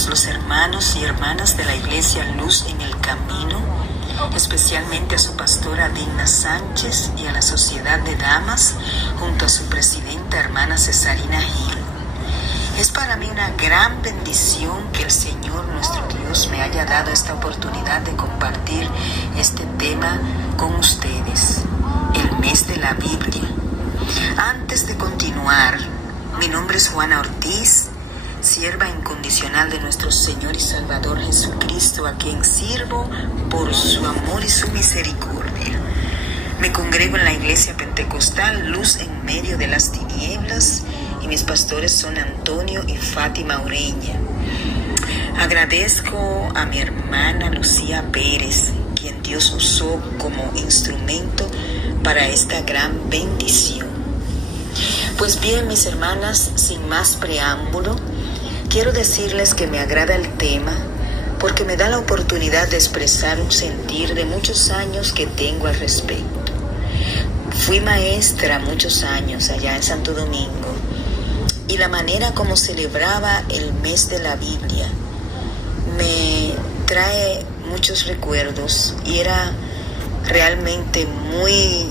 todos los hermanos y hermanas de la Iglesia Luz en el Camino, especialmente a su pastora Digna Sánchez y a la Sociedad de Damas, junto a su presidenta hermana Cesarina Gil. Es para mí una gran bendición que el Señor nuestro Dios me haya dado esta oportunidad de compartir este tema con ustedes, el mes de la Biblia. Antes de continuar, mi nombre es Juana Ortiz, sierva incondicional de nuestro Señor y Salvador Jesucristo, a quien sirvo por su amor y su misericordia. Me congrego en la Iglesia Pentecostal Luz en medio de las tinieblas y mis pastores son Antonio y Fátima Ureña. Agradezco a mi hermana Lucía Pérez, quien Dios usó como instrumento para esta gran bendición. Pues bien, mis hermanas, sin más preámbulo, quiero decirles que me agrada el tema porque me da la oportunidad de expresar un sentir de muchos años que tengo al respecto. Fui maestra muchos años allá en Santo Domingo y la manera como celebraba el mes de la Biblia me trae muchos recuerdos y era realmente muy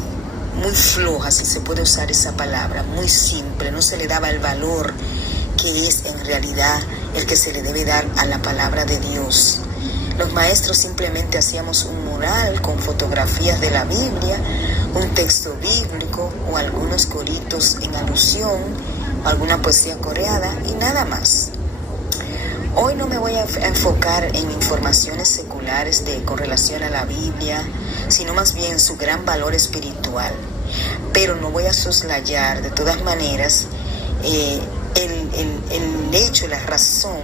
floja, si se puede usar esa palabra, muy simple, no se le daba el valor que es en realidad el que se le debe dar a la palabra de Dios. Los maestros simplemente hacíamos un mural con fotografías de la Biblia, un texto bíblico o algunos coritos en alusión, alguna poesía coreada y nada más. Hoy no me voy a enfocar en informaciones seculares con relación a la Biblia, sino más bien su gran valor espiritual. Pero no voy a soslayar de todas maneras el hecho, la razón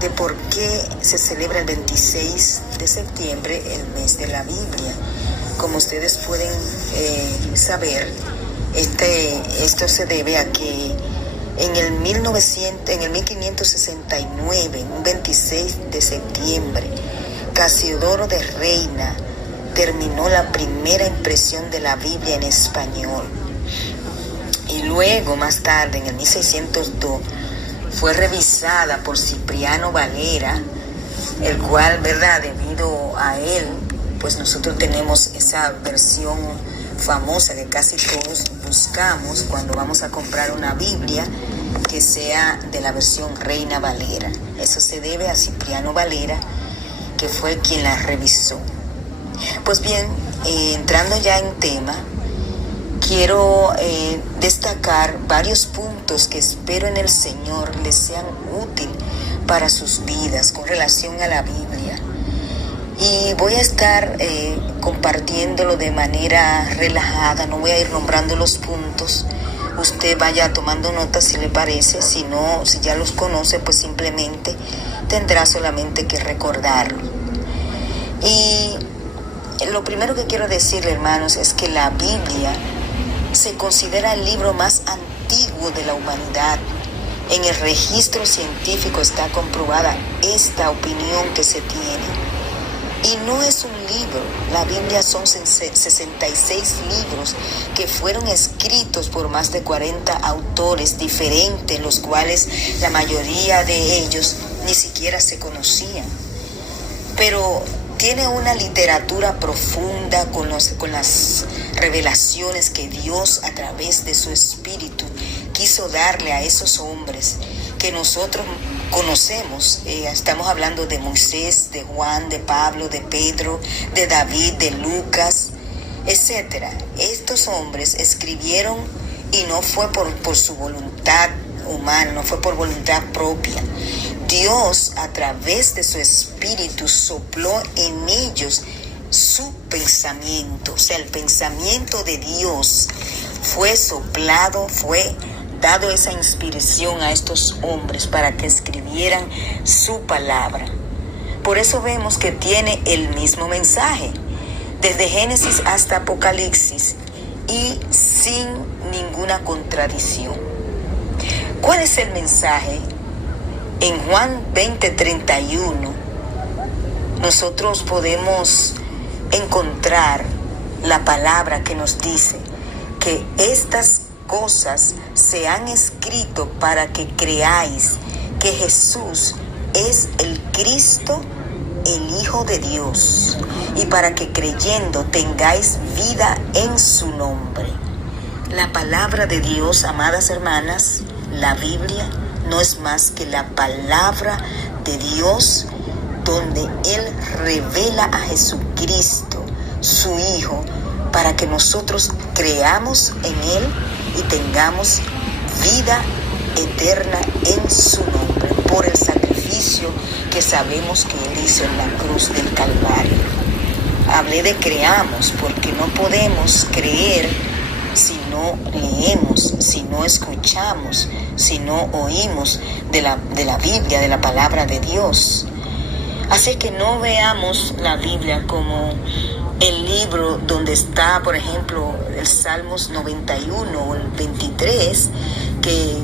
de por qué se celebra el 26 de septiembre el mes de la Biblia. Como ustedes pueden saber, esto se debe a que en el 1569, un 26 de septiembre, Casiodoro de Reina terminó la primera impresión de la Biblia en español. Y luego, más tarde, en el 1602, fue revisada por Cipriano Valera, el cual, ¿verdad?, debido a él, pues nosotros tenemos esa versión famosa que casi todos buscamos cuando vamos a comprar una Biblia, que sea de la versión Reina Valera. Eso se debe a Cipriano Valera, que fue quien la revisó. Pues bien, entrando ya en tema, quiero destacar varios puntos que espero en el Señor les sean útiles para sus vidas con relación a la Biblia. Y voy a estar compartiéndolo de manera relajada, no voy a ir nombrando los puntos. Usted vaya tomando nota si le parece, si no, si ya los conoce, pues simplemente tendrá solamente que recordarlo. Y lo primero que quiero decirle, hermanos, es que la Biblia se considera el libro más antiguo de la humanidad. En el registro científico está comprobada esta opinión que se tiene. Y no es un libro, la Biblia son 66 libros que fueron escritos por más de 40 autores diferentes, los cuales la mayoría de ellos ni siquiera se conocían. Pero tiene una literatura profunda con las revelaciones que Dios a través de su Espíritu quiso darle a esos hombres que nosotros conocemos. Estamos hablando de Moisés, de Juan, de Pablo, de Pedro, de David, de Lucas, etc. Estos hombres escribieron y no fue por su voluntad humana, no fue por voluntad propia. Dios a través de su Espíritu sopló en ellos su pensamiento, o sea, el pensamiento de Dios fue soplado, fue dado esa inspiración a estos hombres para que escribieran su palabra. Por eso vemos que tiene el mismo mensaje, desde Génesis hasta Apocalipsis, y sin ninguna contradicción. ¿Cuál es el mensaje? En Juan 20:31, nosotros podemos encontrar la palabra que nos dice que estas cosas se han escrito para que creáis que Jesús es el Cristo, el Hijo de Dios, y para que creyendo tengáis vida en su nombre. La palabra de Dios, amadas hermanas, la Biblia, no es más que la palabra de Dios, donde Él revela a Jesucristo, su Hijo, para que nosotros creamos en Él y tengamos vida eterna en su nombre, por el sacrificio que sabemos que Él hizo en la cruz del Calvario. Hablé de creamos porque no podemos creer si no leemos, si no escuchamos, si no oímos de la Biblia, de la palabra de Dios. Así que no veamos la Biblia como el libro donde está, por ejemplo, el Salmos 91 o el 23, que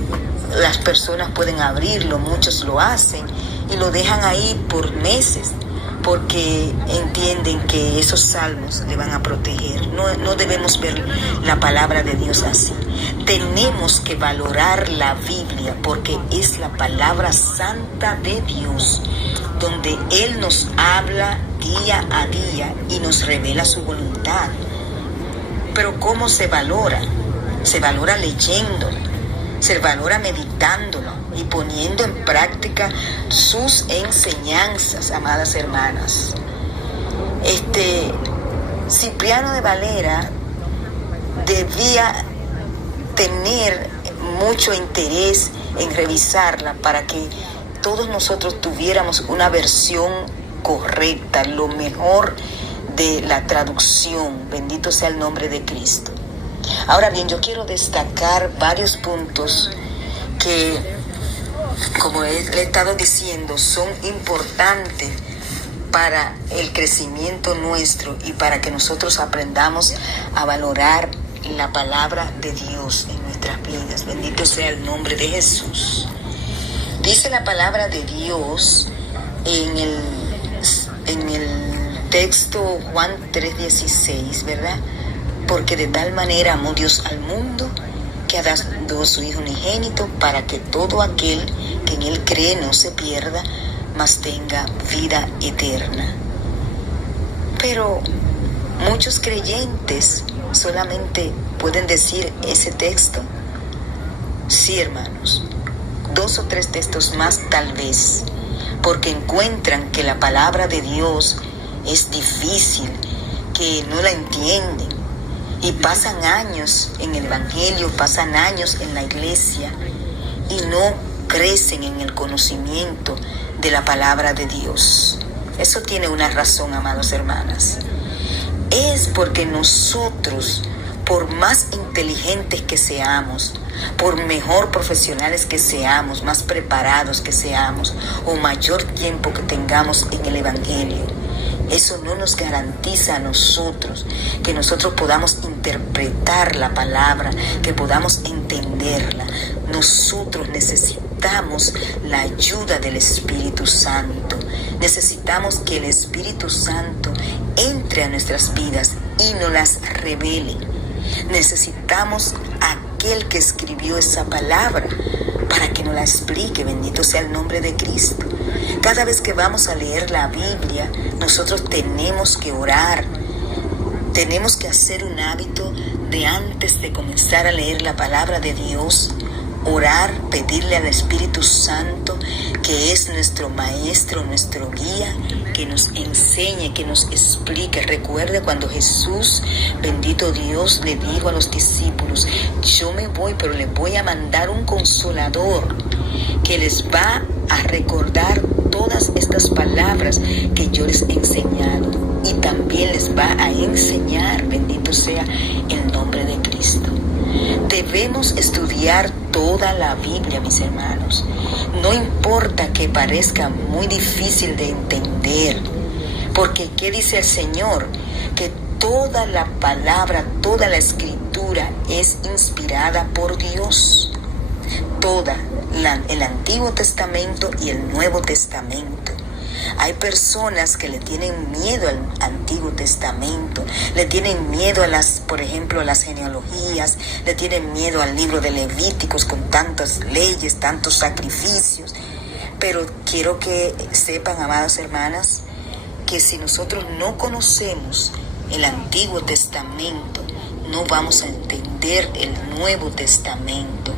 las personas pueden abrirlo, muchos lo hacen y lo dejan ahí por meses, porque entienden que esos salmos le van a proteger. No debemos ver la palabra de Dios así. Tenemos que valorar la Biblia porque es la palabra santa de Dios, donde Él nos habla día a día y nos revela su voluntad. Pero ¿cómo se valora? Se valora leyéndolo, se valora meditándolo y poniendo en práctica sus enseñanzas, amadas hermanas. Cipriano de Valera debía tener mucho interés en revisarla para que todos nosotros tuviéramos una versión correcta, lo mejor de la traducción. Bendito sea el nombre de Cristo. Ahora bien, yo quiero destacar varios puntos que, como le he estado diciendo, son importantes para el crecimiento nuestro y para que nosotros aprendamos a valorar la palabra de Dios en nuestras vidas. Bendito sea el nombre de Jesús. Dice la palabra de Dios en el texto Juan 3:16, ¿verdad? Porque de tal manera amó Dios al mundo que ha dado a su Hijo unigénito para que todo aquel que en Él cree no se pierda, mas tenga vida eterna. Pero muchos creyentes solamente pueden decir ese texto. Sí, hermanos, 2 o 3 textos más tal vez, porque encuentran que la palabra de Dios es difícil, que no la entienden, y pasan años en el Evangelio, pasan años en la iglesia y no crecen en el conocimiento de la palabra de Dios. Eso tiene una razón, amados hermanas. Es porque nosotros, por más inteligentes que seamos, por mejor profesionales que seamos, más preparados que seamos, o mayor tiempo que tengamos en el Evangelio, eso no nos garantiza a nosotros que nosotros podamos interpretar la palabra, que podamos entenderla. Nosotros necesitamos la ayuda del Espíritu Santo. Necesitamos que el Espíritu Santo entre a nuestras vidas y nos las revele. Necesitamos aquel que escribió esa palabra para que nos la explique. Bendito sea el nombre de Cristo. Cada vez que vamos a leer la Biblia, nosotros tenemos que orar. Tenemos que hacer un hábito de, antes de comenzar a leer la palabra de Dios, orar, pedirle al Espíritu Santo, que es nuestro maestro, nuestro guía, que nos enseñe, que nos explique. Recuerde cuando Jesús, bendito Dios, le dijo a los discípulos: yo me voy, pero les voy a mandar un consolador que les va a recordar todas estas palabras que yo les he enseñado, y también les va a enseñar, bendito sea el nombre de Cristo. Debemos estudiar toda la Biblia, mis hermanos. No importa que parezca muy difícil de entender, porque ¿qué dice el Señor? Que toda la palabra, toda la escritura es inspirada por Dios. Toda, el Antiguo Testamento y el Nuevo Testamento. Hay personas que le tienen miedo al Antiguo Testamento, le tienen miedo a por ejemplo, a las genealogías, le tienen miedo al libro de Levíticos con tantas leyes, tantos sacrificios. Pero quiero que sepan, amadas hermanas, que si nosotros no conocemos el Antiguo Testamento, no vamos a entender el Nuevo Testamento.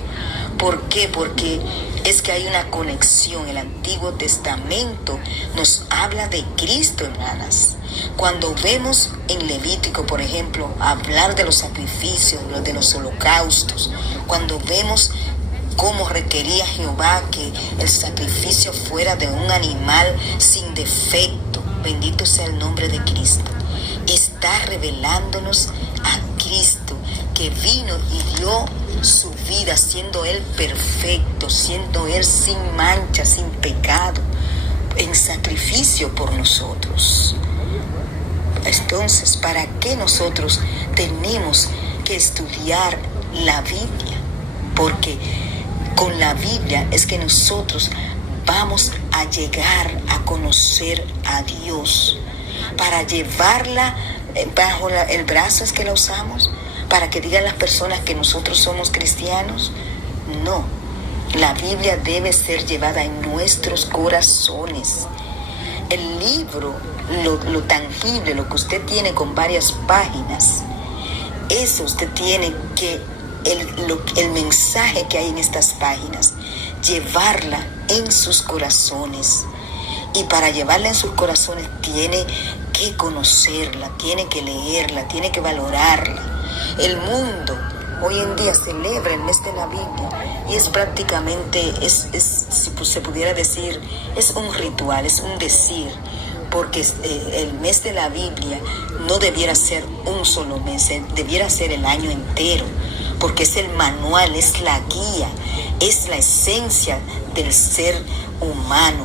¿Por qué? Porque es que hay una conexión. El Antiguo Testamento nos habla de Cristo, hermanas. Cuando vemos en Levítico, por ejemplo, hablar de los sacrificios, de los holocaustos, cuando vemos cómo requería Jehová que el sacrificio fuera de un animal sin defecto, bendito sea el nombre de Cristo, está revelándonos a Cristo, que vino y dio su vida, siendo Él perfecto, siendo Él sin mancha, sin pecado, en sacrificio por nosotros. Entonces, ¿para qué nosotros tenemos que estudiar la Biblia? Porque con la Biblia es que nosotros vamos a llegar a conocer a Dios. Para llevarla bajo el brazo es que la usamos, para que digan las personas que nosotros somos cristianos. No, la Biblia debe ser llevada en nuestros corazones. El libro, lo tangible, lo que usted tiene con varias páginas, eso usted tiene que, el mensaje que hay en estas páginas, llevarla en sus corazones. Y para llevarla en sus corazones tiene que conocerla, tiene que leerla, tiene que valorarla. El mundo hoy en día celebra el mes de la Biblia y es prácticamente, si se pudiera decir, es un ritual, es un decir, porque el mes de la Biblia no debiera ser un solo mes, debiera ser el año entero, porque es el manual, es la guía, es la esencia del ser humano,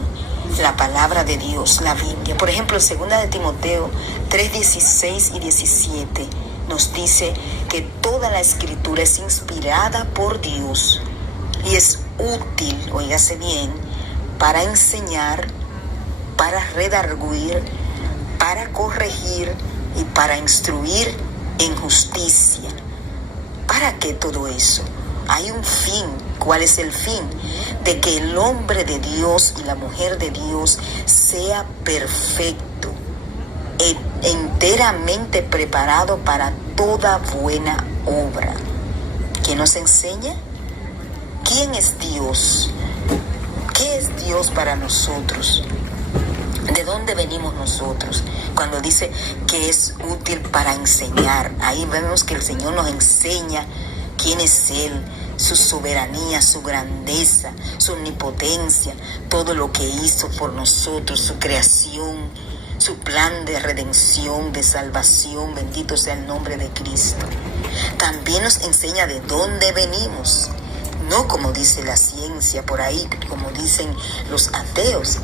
la palabra de Dios, la Biblia. Por ejemplo, 2 de Timoteo 3:16 y 17 nos dice que toda la escritura es inspirada por Dios y es útil, óigase bien, para enseñar, para redarguir, para corregir y para instruir en justicia. ¿Para qué todo eso? Hay un fin. ¿Cuál es el fin? De que el hombre de Dios y la mujer de Dios sea perfecto, enteramente preparado para toda buena obra. ¿Quién nos enseña? ¿Quién es Dios? ¿Qué es Dios para nosotros? ¿De dónde venimos nosotros? Cuando dice que es útil para enseñar, ahí vemos que el Señor nos enseña quién es Él, su soberanía, su grandeza, su omnipotencia, todo lo que hizo por nosotros, su creación, su plan de redención, de salvación, bendito sea el nombre de Cristo. También nos enseña de dónde venimos, no como dice la ciencia por ahí, como dicen los ateos.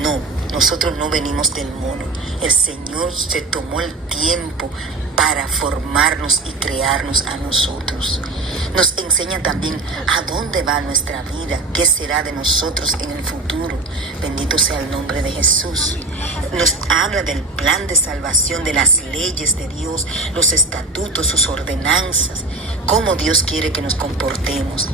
No, nosotros no venimos del mono. El Señor se tomó el tiempo para formarnos y crearnos a nosotros. Nos enseña también a dónde va nuestra vida, qué será de nosotros en el futuro. Bendito sea el nombre de Jesús. Nos habla del plan de salvación, de las leyes de Dios, los estatutos, sus ordenanzas, cómo Dios quiere que nos comportemos.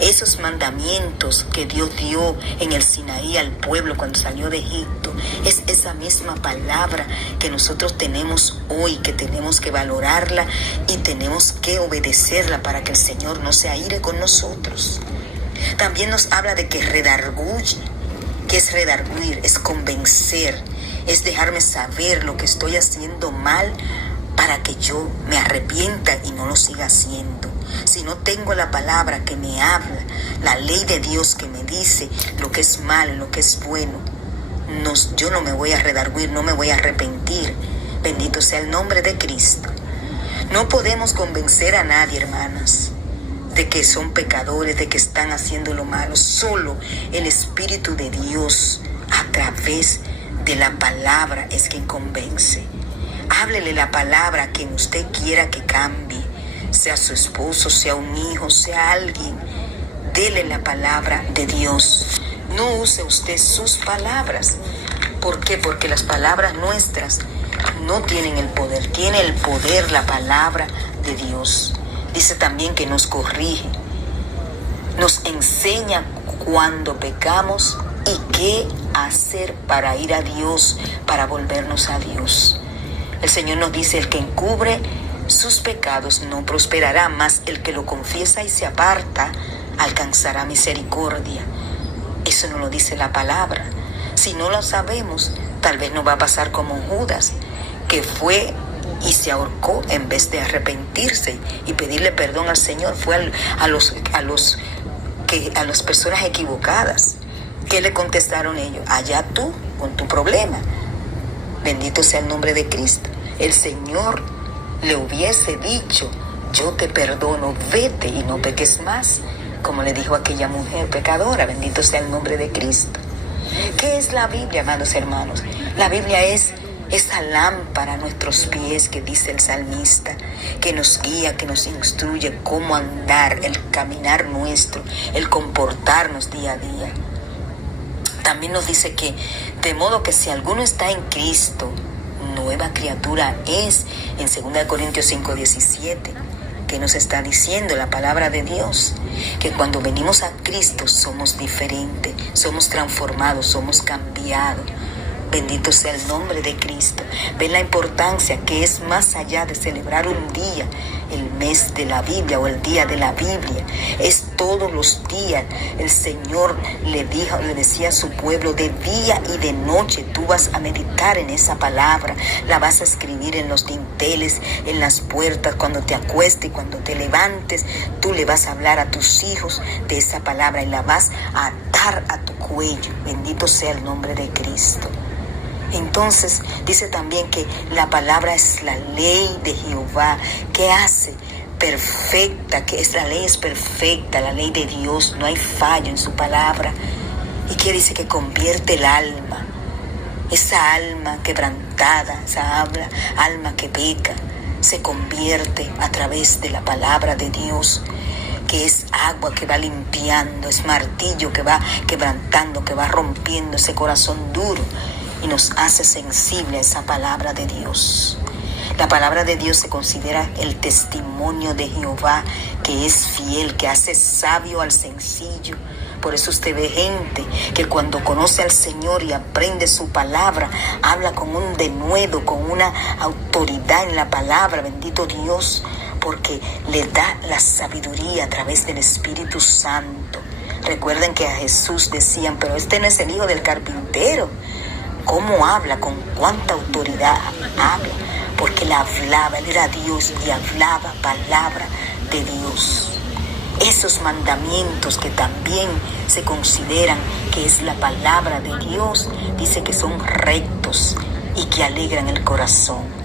Esos mandamientos que Dios dio en el Sinaí al pueblo cuando salió de Egipto, es esa misma palabra que nosotros tenemos hoy, que tenemos que valorarla y tenemos que obedecerla para que el Señor no se aire con nosotros. También nos habla de que redarguye. ¿Qué es redarguir? Es convencer, es dejarme saber lo que estoy haciendo mal para que yo me arrepienta y no lo siga haciendo. Si no tengo la palabra que me habla, la ley de Dios que me dice lo que es malo, lo que es bueno, yo no me voy a redarguir, no me voy a arrepentir. Bendito sea el nombre de Cristo. No podemos convencer a nadie, hermanas, de que son pecadores, de que están haciendo lo malo. Solo el Espíritu de Dios, a través de la palabra, es quien convence. Háblele la palabra a quien usted quiera que cambie, sea su esposo, sea un hijo, sea alguien. Dele la palabra de Dios. No use usted sus palabras. ¿Por qué? Porque las palabras nuestras no tienen el poder. Tiene el poder la palabra de Dios. Dice también que nos corrige, nos enseña cuando pecamos qué hacer para ir a Dios, para volvernos a Dios. El Señor nos dice, el que encubre sus pecados no prosperará, mas el que lo confiesa y se aparta alcanzará misericordia. Eso nos lo dice la palabra. Si no lo sabemos, tal vez nos va a pasar como Judas, que fue y se ahorcó en vez de arrepentirse y pedirle perdón al Señor. Fue a las personas equivocadas. ¿Qué le contestaron ellos? Allá tú con tu problema. Bendito sea el nombre de Cristo. El Señor le hubiese dicho, yo te perdono, vete y no peques más, como le dijo aquella mujer pecadora. Bendito sea el nombre de Cristo. ¿Qué es la Biblia, amados hermanos? La Biblia es esa lámpara a nuestros pies que dice el salmista, que nos guía, que nos instruye cómo andar, el caminar nuestro, el comportarnos día a día. También nos dice que, de modo que si alguno está en Cristo, nueva criatura es, en 2 Corintios 5:17, que nos está diciendo la palabra de Dios, que cuando venimos a Cristo somos diferentes, somos transformados, somos cambiados. Bendito sea el nombre de Cristo. Ven la importancia que es más allá de celebrar un día, el mes de la Biblia o el día de la Biblia. Es todos los días. El Señor le decía a su pueblo, de día y de noche tú vas a meditar en esa palabra. La vas a escribir en los dinteles, en las puertas, cuando te acuestes, cuando te levantes. Tú le vas a hablar a tus hijos de esa palabra y la vas a atar a tu cuello. Bendito sea el nombre de Cristo. Entonces dice también que la palabra es la ley de Jehová, que hace perfecta, que la ley es perfecta, la ley de Dios, no hay fallo en su palabra. Y que dice que convierte el alma, esa alma quebrantada, esa alma que peca, se convierte a través de la palabra de Dios, que es agua que va limpiando, es martillo que va quebrantando, que va rompiendo ese corazón duro y nos hace sensible a esa palabra de Dios. La palabra de Dios se considera el testimonio de Jehová, que es fiel, que hace sabio al sencillo. Por eso usted ve gente que cuando conoce al Señor y aprende su palabra, habla con un denuedo, con una autoridad en la palabra, bendito Dios, porque le da la sabiduría a través del Espíritu Santo. Recuerden que a Jesús decían, pero este no es el hijo del carpintero. ¿Cómo habla? ¿Con cuánta autoridad habla? Porque él hablaba, él era Dios y hablaba palabra de Dios. Esos mandamientos que también se consideran que es la palabra de Dios, dice que son rectos y que alegran el corazón.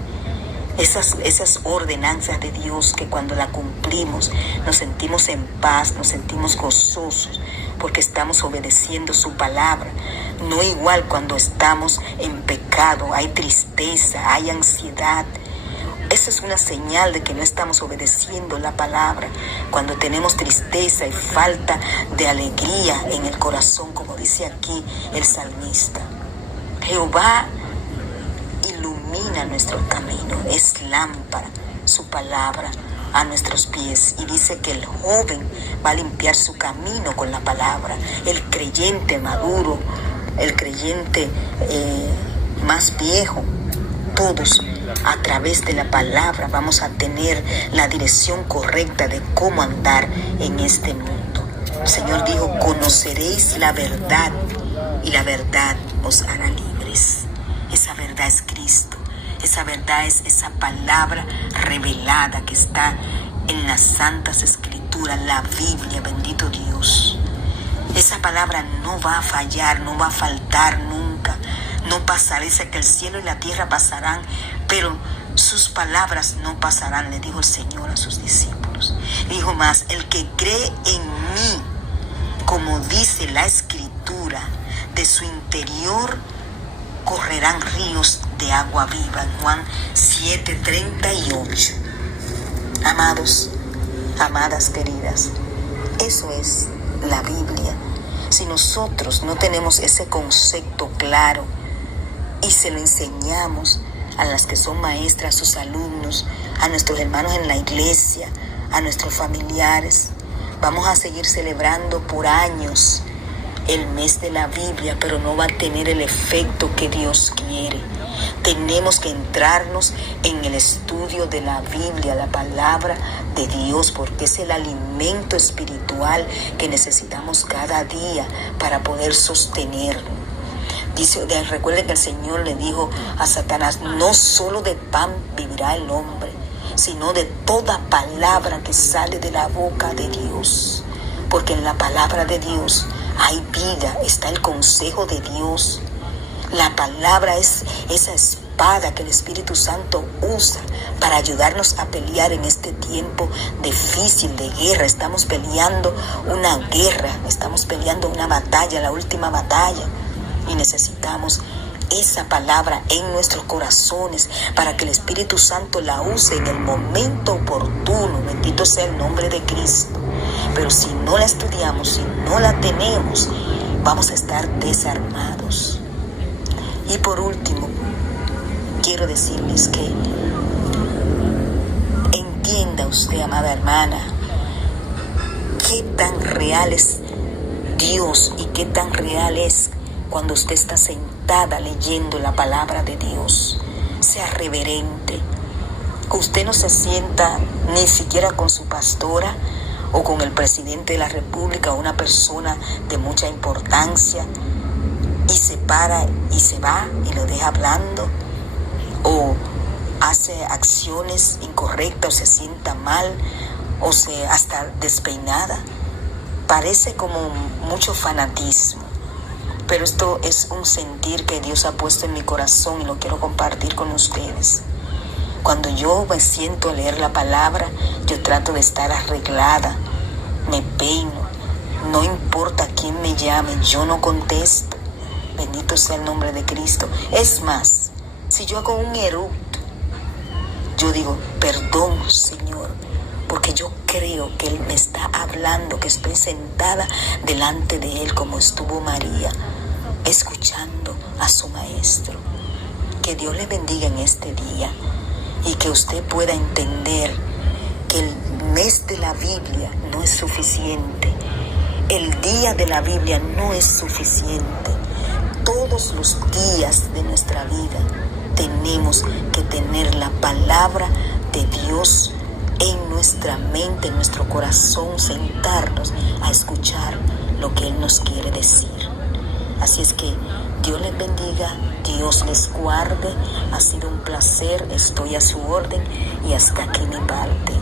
Esas ordenanzas de Dios que cuando la cumplimos nos sentimos en paz, nos sentimos gozosos porque estamos obedeciendo su palabra. No igual cuando estamos en pecado, hay tristeza, hay ansiedad. Esa es una señal de que no estamos obedeciendo la palabra. Cuando tenemos tristeza y falta de alegría en el corazón, como dice aquí el salmista. Jehová ilumina nuestro camino, es lámpara su palabra a nuestros pies, y dice que el joven va a limpiar su camino con la palabra. El creyente maduro, el creyente más viejo, todos a través de la palabra vamos a tener la dirección correcta de cómo andar en este mundo. El Señor dijo, conoceréis la verdad y la verdad os hará libres. Esa verdad es Cristo. Esa verdad es esa palabra revelada que está en las Santas Escrituras, la Biblia, bendito Dios. Esa palabra no va a fallar, no va a faltar nunca. No pasará, dice que el cielo y la tierra pasarán, pero sus palabras no pasarán, le dijo el Señor a sus discípulos. Dijo más, el que cree en mí, como dice la Escritura, de su interior correrán ríos de agua viva. Juan 7:38. Amados, amadas queridas, eso es la Biblia. Si nosotros no tenemos ese concepto claro y se lo enseñamos a las que son maestras, a sus alumnos, a nuestros hermanos en la iglesia, a nuestros familiares, vamos a seguir celebrando por años el mes de la Biblia, pero no va a tener el efecto que Dios quiere. Tenemos que entrarnos en el estudio de la Biblia, la palabra de Dios, porque es el alimento espiritual que necesitamos cada día para poder sostenerlo. Recuerden que el Señor le dijo a Satanás: no solo de pan vivirá el hombre, sino de toda palabra que sale de la boca de Dios. Porque en la palabra de Dios hay vida, está el consejo de Dios. La palabra es esa espada que el Espíritu Santo usa para ayudarnos a pelear en este tiempo difícil de guerra. Estamos peleando una guerra, estamos peleando una batalla, la última batalla. Y necesitamos esa palabra en nuestros corazones para que el Espíritu Santo la use en el momento oportuno. Bendito sea el nombre de Cristo. Pero si no la estudiamos, si no la tenemos, vamos a estar desarmados. Y por último, quiero decirles que entienda usted, amada hermana, qué tan real es Dios y qué tan real es cuando usted está sentada leyendo la palabra de Dios. Sea reverente. Usted no se sienta ni siquiera con su pastora o con el presidente de la República o una persona de mucha importancia y se para y se va y lo deja hablando, o hace acciones incorrectas o se sienta mal o se hasta despeinada. Parece como mucho fanatismo. Pero esto es un sentir que Dios ha puesto en mi corazón y lo quiero compartir con ustedes. Cuando yo me siento a leer la palabra, yo trato de estar arreglada, me peino, no importa quién me llame, yo no contesto. Bendito sea el nombre de Cristo. Es más, si yo hago un eructo, yo digo: perdón, Señor, porque yo creo que Él me está hablando, que estoy sentada delante de Él como estuvo María, escuchando a su Maestro. Que Dios le bendiga en este día y que usted pueda entender que el mes de la Biblia no es suficiente. El día de la Biblia no es suficiente. Todos los días de nuestra vida tenemos que tener la palabra de Dios en nuestra mente, en nuestro corazón, sentarnos a escuchar lo que Él nos quiere decir. Así es que Dios les bendiga, Dios les guarde. Ha sido un placer, estoy a su orden y hasta aquí mi parte.